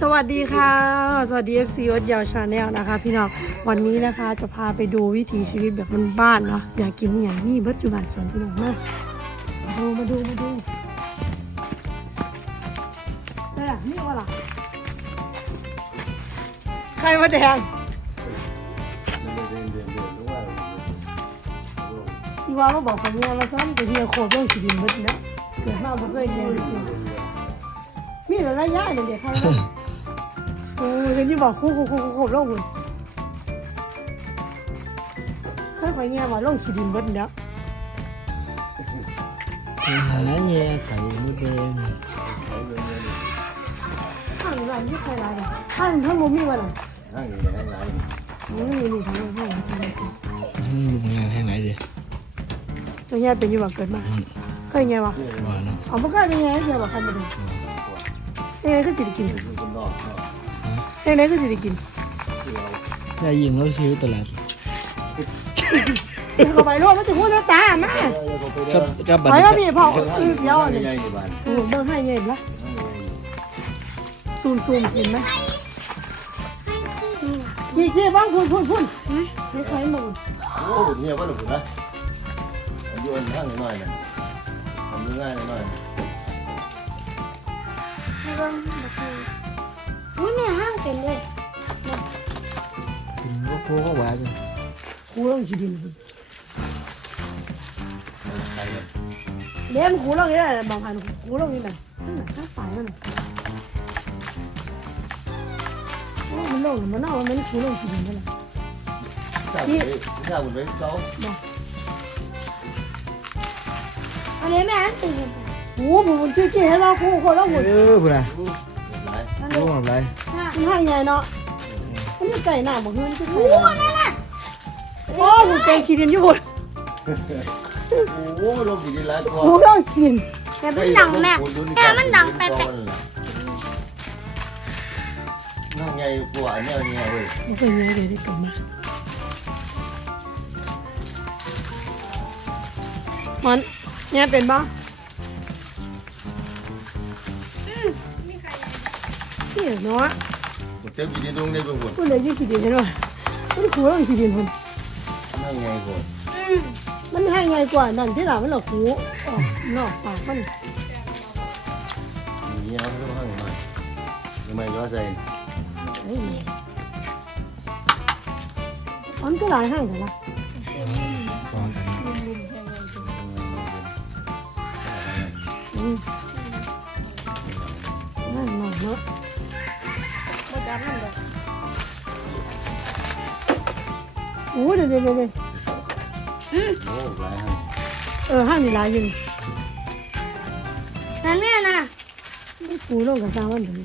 สวัสดีค่ะ สวัสดี FC วัดยาวชาแนลนะคะ พี่น้องวันนี้นะคะจะพาไปดูวิถีชีวิตแบบบ้านๆเนาะอยากกินอย่างนี้เบิร์ดจุบันสวนพี่น้องมามาดูมาดูมาดูแต่นี่ว่าล่ะใครมาแดงที่ว่ามาบอกคนนี้มาซ้ำจะเฮียโคตรเรื่องขีดินเบิดแล้วเกิดมาบ่เคยเรียนมีแต่ระยะเนี่ยเด็กใครวะ โอ้ยกันยี่บอกคู่คู่คู่คู่ลงหุ่นค่อยๆเงี้ยว่าลงสีดินเบิดแล้วหาแย่ไข่มดแดงข้างหลังยี่ใครร้ายเลยข้างทั้งมุมมีวะล่ะนั่งอยู่ในร้านโอ้ยนี่ทั้งทั้งอืมลุงงานแห้งไหนดิเจ้ย่เป็นยี่บอกเกิดมาเคยไงวะหวานเนาะเอาบ่เคยเป็นไงเจ้าบอกคันมาดูยังไงก็สิได้กิน อยู่คนนอกนอกยังไงก็สิได้กินยายยิงแล้วซื้อตลาดเดี๋ยวเข้าไปรวมมันจะพูดแล้วตามากับกับบัตไปรว่ามีพ่ออือเดียวนี่นี่ไงอยู่บ้านโอ้เบิ่งให้เงี้ยละซูมซูมกินไหมกี่กี่บ้างพูนพูนพูนนี่ใครมาบุญโอ้เงียบว่าหรือนะอายุอันข้างหน่อยนะทำง่ายหน่อยอุ้ย กินก็โค้ก็หวานเลยกูต้องขีดินใครเนี่ยเลี้ยมกูต้องนี่แหละบางพันกูต้องนี่แหละนั่นแหละข้าสายมันโอ้มันลงมันนอกมันกูต้องขีดินนั่นแหละทราบไปทราบไปเขาอันนี้แม่ห้างเต็มเลยโอ้ผมมันจี้จี้ให้เราคู่คนละหุ่นเออคุณน่ะหลายรู้ทำไรมันให้ไงเนาะ มันจะไก่หน้าบอกเงินจะไก่โอ้นั่นน่ะโอ้ผมเก่งขีดินอยู่หุ่นโอ้ลงกี่ดีแล้วก็กูต้องขีดินแต่มันดังแม่แต่มันดังแปะนั่งไงกว่าเนี่ยนี่ไงเว้ยมันเป็นไงเดี๋ยวได้กลับมามันเนี่ยเป็นบ้านี่เนาะ เต็มกี่ดีตรงนี้เป็นคนกูเลยยี่ขีดินใช่ไหมมันขู่ต้องขีดินคนนั่งไงคนมันให้ไงกว่านั่นที่หลังมันหลอกขู่ออกนอกปากมันนี่เอาข้างหน่อยทำไมย้อนใจเอ้ยมันก็หลายห้างแต่ละตอนกันอืมนั่นหน่ อยเนาะโอ้เดี๋ยวเดี๋ยวเดี๋ยวโอ้หลายห้างเออห้างนี่หลายอยิงนั่นแม่น่ะกูลงกับซามันถึง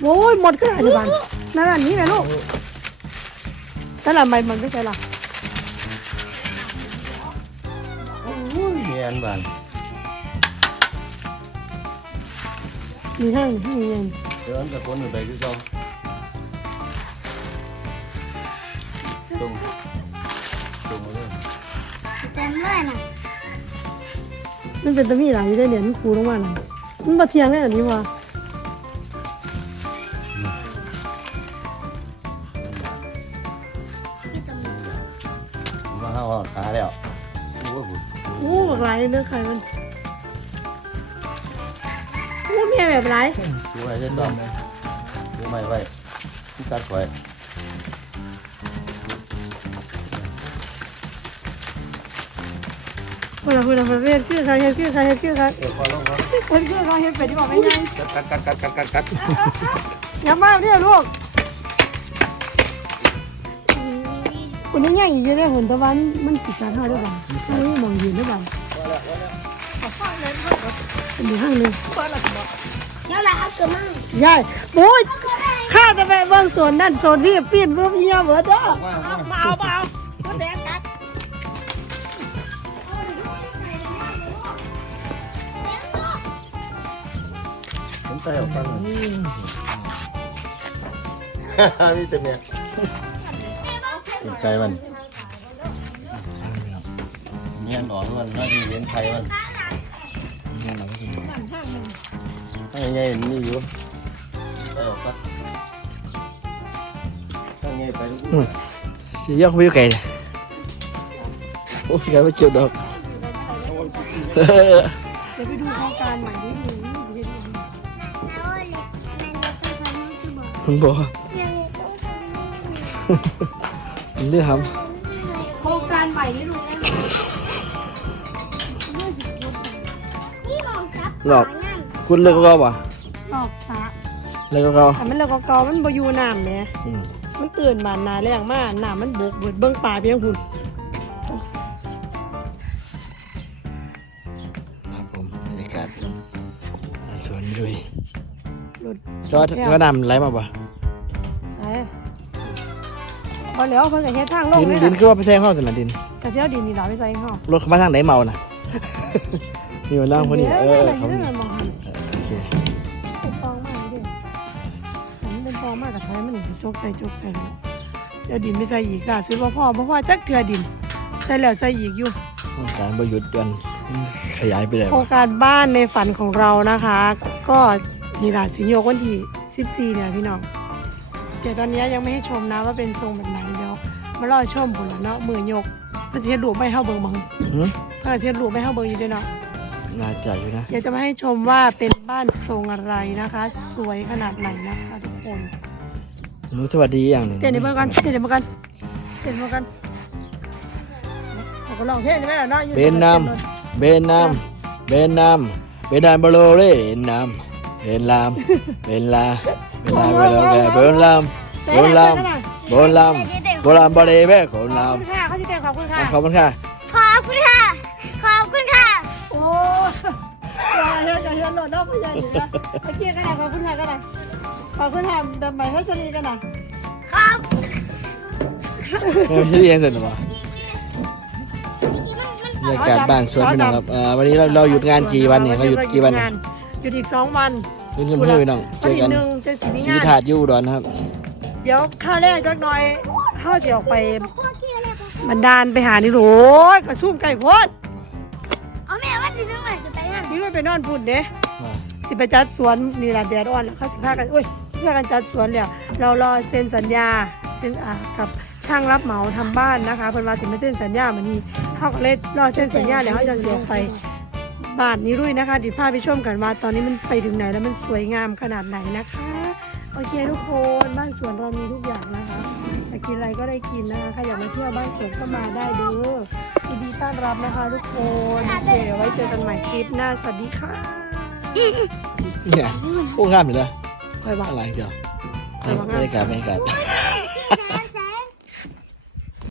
โอ้ยหมดขนาดนี้บ้านนั่นอันนี้แหละลูกแต่ละใบมันไม่ใช่ละโอ้ยเงียนบ้านมีห้างห้างยังเดินแต่คนไปคือเขา ตรงตรงเลยเต็มเลยน่ะมันเป็นตะมีหลายอยู่ได้เนี่ยมันคูลงมาหน่อยมันมาเทียงได้อันนี้วะมาห้าหอดขาแล้วโอ้โหโอ้แบบไรเนื้อไข่มันโอ้เมียแบบไรดูไว้เส้นดอมดูไม่ไว้ที่ตัดไว้ เวลาเวลาเวลาคือใครเฮ็ดคือใครเฮ็ดคือใครเออพอลงครับเฮ็ดคือใครเฮ็ดเป็ดที่บอกไม่ไงกัดกัดกัดกัดกัดกัดอย่ามาเนี่ยลูกคุณยังยังอยู่ได้หุ่นตะวันมันติดการเท่าด้วยบ้างนี่มองยืนด้วยบ้างเป็นห้างหนึ่งแล้วอะไรครับเกิดมั่งยายโอ้ยข้าจะไปเบิ่งโซนนั่นโซนที่ปีนเบิ่งเหี้ยเบิดเด้อมาเอามาเอา ผมใส่ออกตั้งนี่เต็มเนี่ยกินไก่มันเงี้ยหนอนมันน่าจะเย็นไข่มันงานเราก็สนุกให้ไงนี่อยู่ใส่ออกก็โไงไปทุกอืมสียกวิวไก่เนี่ยโอ้ยไก่ไม่เกี่ยวดอก คุณบอกยังเล็กต้องทำให้มันเรื่องทโครงการใหม่นี่ดูได้ไหมนี่มองครับำหลอกคุณเลิกก็ป่ะออกสระเลิกก็แต่มันเลิกกอมันบ่อยู่น้ำเนี่ยอืมมันตื่นมาหนาแรงมากน้ำมันบกเบิดเบิ้งป่าเพียงหุ่นครับผมบรรยากาศสวนด้วย รถจอดก็นำไหลมาป่ะใส่พอแล้วเพิ่นก็เฮ็ดทางลงดินเลยดินนะคือว่าไปแทงเข้าสนามดินกระเช้าดินนี่เราไปใส่ข้างรถเขามาทางไหนเมาน่ะ นี่มาล่างพอดีเออเขาเนี่นี่ยมองหันโอเคเป็นฟองมากเลยอันนี้เป็นฟองมากกับแท้มันนี่จกใส่จกใส่เลยเจ้าดินไม่ใส่อีกล่ะสุดว่าพ่อเพราะว่าจักเทือดิน ใส่แล้วใส่อีกอยู่ ต้องการประยุทธ์กันขยายไปเลยโครงการบ้านในฝันของเรานะคะ ก็ นี่ล่ะสิงโยกวันที่ 14 เนี่ยพี่น้องเดี๋ยวตอนนี้ยังไม่ให้ชมนะว่าเป็นทรงแบบไหนเดี๋ยวมารอชมผลละเนาะมือยกเพื่อจะเฮ็ดรูปไม่เฮาเบิ่งบังหืมเพื่อจะเฮ็ดรูปไม่เฮาเบิ่งอยู่ด้วยเนาะน่าจะอยู่นะเดี๋ยวจะมาให้ชมว่าเป็นบ้านทรงอะไรนะคะ สวยขนาดไหนนะคะทุกคนหนูสวัสดีอย่างหนึ่งเต้นในเมื่อกันเต้นในเมื่อกันเต้นในเมื่อกันเราก็ลองเต้นได้ไหมล่ะเนาะอยู่เบนน้ำเบนน้ำเบนน้ำเบนน้ำบโลเล่เบนน้ำ เบนลามเบนลาเบนลาเบนลาเบนลามเบนลามเบนลามโบราณบริเวณของขลาอบมคุณค่ะเขาที่เต้นขอบคุณค่ะ ขอบคุณค่ะ ขอบคุณค่ะ ขอบคุณค่ะ โอ้ยเฮ้ยจะเฮ้ยหล่นรอบพยานอยู่นะเมื่อกี้กันนะขอบคุณค่ะกันนะขอบคุณค่ะเดินไปทัศนีกันนะครับไม่ใช่เรียนเสร็จหรอวะมันมันบรรยากาศบ้านสวนพี่น้องครับอ่าวันนี้เราเราหยุดงานกี่วันเนี่ยเขาหยุดกี่วันเนี่ย หยุดอีกสองวันเรื่องเพื่อนพี่น้องเจอกันหนึ่งเจอสีมีสีงานถาดยู่อุดอนครับ เดี๋ยวข้าวแรกจักหน่อยข้าวจะออกไปโคตรที่อะไรบอกบันดาลไปหานี่โหยกระซุ่มไก่โพดเอาแม่ว่าจะนึกว่าจะไปงานนี่ด้วยไปนอนพุ่นเด้สิไปจัดสวนนี่ละแดดอ่อนแล้วเขาสิพากันอุ้ยเพื่อกันจัดสวนแล้วเรารอเซ็นสัญญาเซ็นอ่ากับช่างรับเหมาทำบ้านนะคะเพิ่นว่าสิมาเซ็นสัญญามันนี้เขาก็เลยรอเซ็นสัญญาแล้วเขาจะเสียไป บ้านนี้รุ่ยนะคะเดิพาไปชมกันว่าตอนนี้มันไปถึงไหนแล้วมันสวยงามขนาดไหนนะคะ โอเคทุกคนบ้านสวนเรามีทุกอย่างนะคะอยากกินอะไรก็ได้กินนะคะใครอยากมาเที่ยวบ้านสวนก็มาได้เด้อยินดีต้อนรับนะคะ ทุกคนโอเคเดี๋ยวไว้เจอกันใหม่คลิปหน้าสวัสดีค่ะเนี่ยโอ้งามอยู่เลยคอยบอกอะไรเจ้าไปวางงานบรรยากาศบรรยากาศ